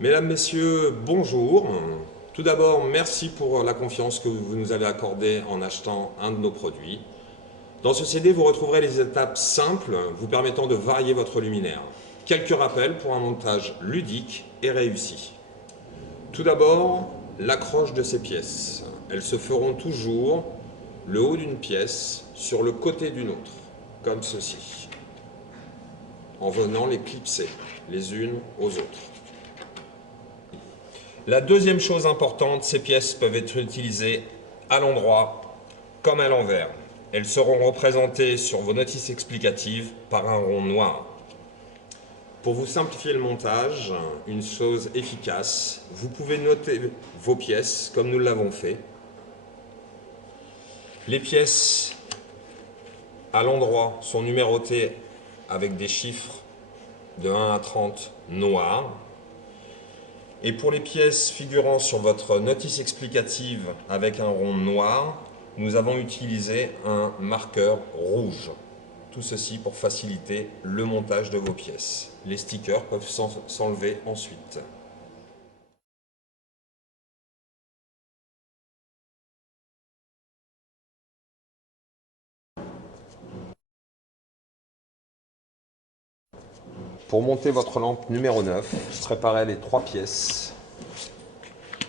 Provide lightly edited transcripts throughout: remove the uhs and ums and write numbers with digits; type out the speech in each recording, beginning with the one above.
Mesdames, Messieurs, bonjour. Tout d'abord, merci pour la confiance que vous nous avez accordée en achetant un de nos produits. Dans ce CD, vous retrouverez les étapes simples vous permettant de varier votre luminaire. Quelques rappels pour un montage ludique et réussi. Tout d'abord, l'accroche de ces pièces. Elles se feront toujours le haut d'une pièce sur le côté d'une autre, comme ceci, en venant les clipser les unes aux autres. La deuxième chose importante, ces pièces peuvent être utilisées à l'endroit comme à l'envers. Elles seront représentées sur vos notices explicatives par un rond noir. Pour vous simplifier le montage, une chose efficace, vous pouvez noter vos pièces comme nous l'avons fait. Les pièces à l'endroit sont numérotées avec des chiffres de 1 à 30 noirs. Et pour les pièces figurant sur votre notice explicative avec un rond noir, nous avons utilisé un marqueur rouge. Tout ceci pour faciliter le montage de vos pièces. Les stickers peuvent s'enlever ensuite. Pour monter votre lampe numéro 9, préparez les 3 pièces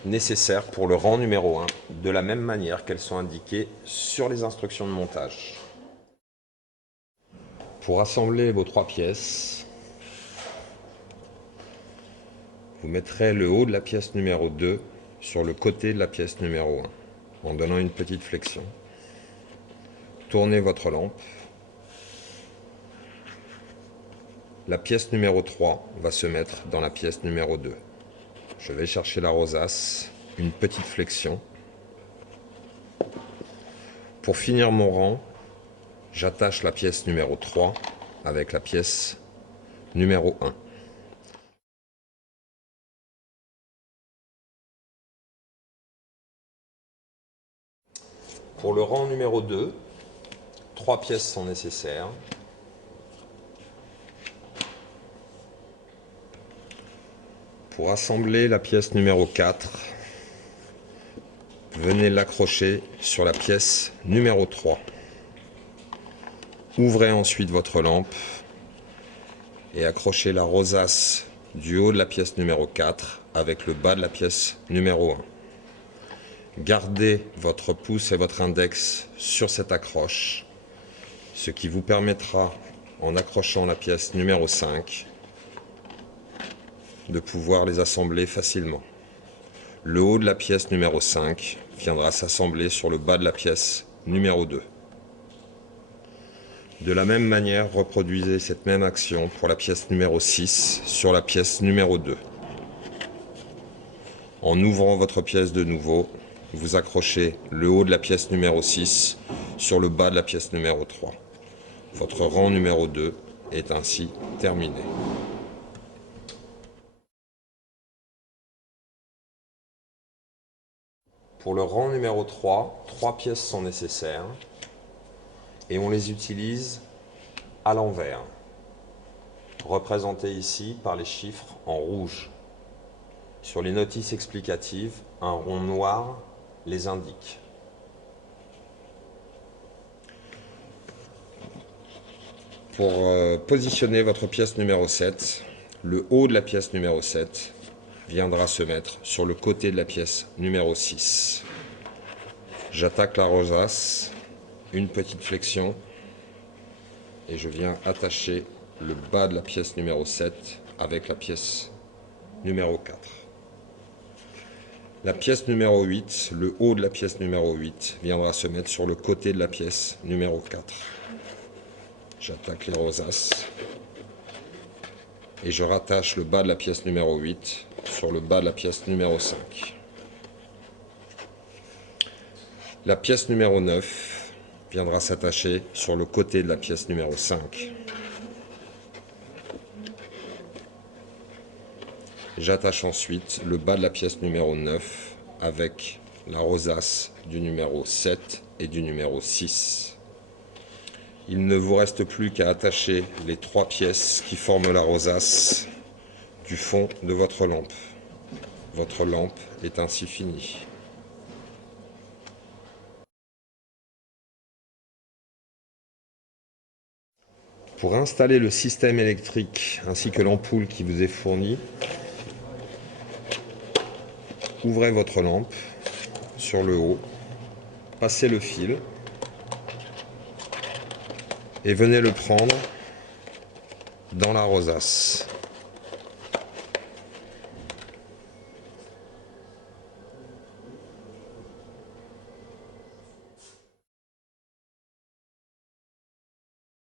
nécessaires pour le rang numéro 1, de la même manière qu'elles sont indiquées sur les instructions de montage. Pour assembler vos 3 pièces, vous mettrez le haut de la pièce numéro 2 sur le côté de la pièce numéro 1, en donnant une petite flexion. Tournez votre lampe. La pièce numéro 3 va se mettre dans la pièce numéro 2. Je vais chercher la rosace, une petite flexion. Pour finir mon rang, j'attache la pièce numéro 3 avec la pièce numéro 1. Pour le rang numéro 2, 3 pièces sont nécessaires. Pour assembler la pièce numéro 4, venez l'accrocher sur la pièce numéro 3. Ouvrez ensuite votre lampe et accrochez la rosace du haut de la pièce numéro 4 avec le bas de la pièce numéro 1. Gardez votre pouce et votre index sur cette accroche, ce qui vous permettra, en accrochant la pièce numéro 5, de pouvoir les assembler facilement. Le haut de la pièce numéro 5 viendra s'assembler sur le bas de la pièce numéro 2. De la même manière, reproduisez cette même action pour la pièce numéro 6 sur la pièce numéro 2. En ouvrant votre pièce de nouveau, vous accrochez le haut de la pièce numéro 6 sur le bas de la pièce numéro 3. Votre rang numéro 2 est ainsi terminé. Pour le rang numéro 3, 3 pièces sont nécessaires et on les utilise à l'envers, représentés ici par les chiffres en rouge. Sur les notices explicatives, un rond noir les indique. Pour positionner votre pièce numéro 7, le haut de la pièce numéro 7 viendra se mettre sur le côté de la pièce numéro 6. J'attaque la rosace, une petite flexion, et je viens attacher le bas de la pièce numéro 7 avec la pièce numéro 4. La pièce numéro 8, le haut de la pièce numéro 8 viendra se mettre sur le côté de la pièce numéro 4. J'attaque les rosaces et je rattache le bas de la pièce numéro 8 sur le bas de la pièce numéro 5. La pièce numéro 9 viendra s'attacher sur le côté de la pièce numéro 5. J'attache ensuite le bas de la pièce numéro 9 avec la rosace du numéro 7 et du numéro 6. Il ne vous reste plus qu'à attacher les 3 pièces qui forment la rosace du fond de votre lampe. Votre lampe est ainsi finie. Pour installer le système électrique ainsi que l'ampoule qui vous est fournie, ouvrez votre lampe sur le haut, passez le fil et venez le prendre dans la rosace.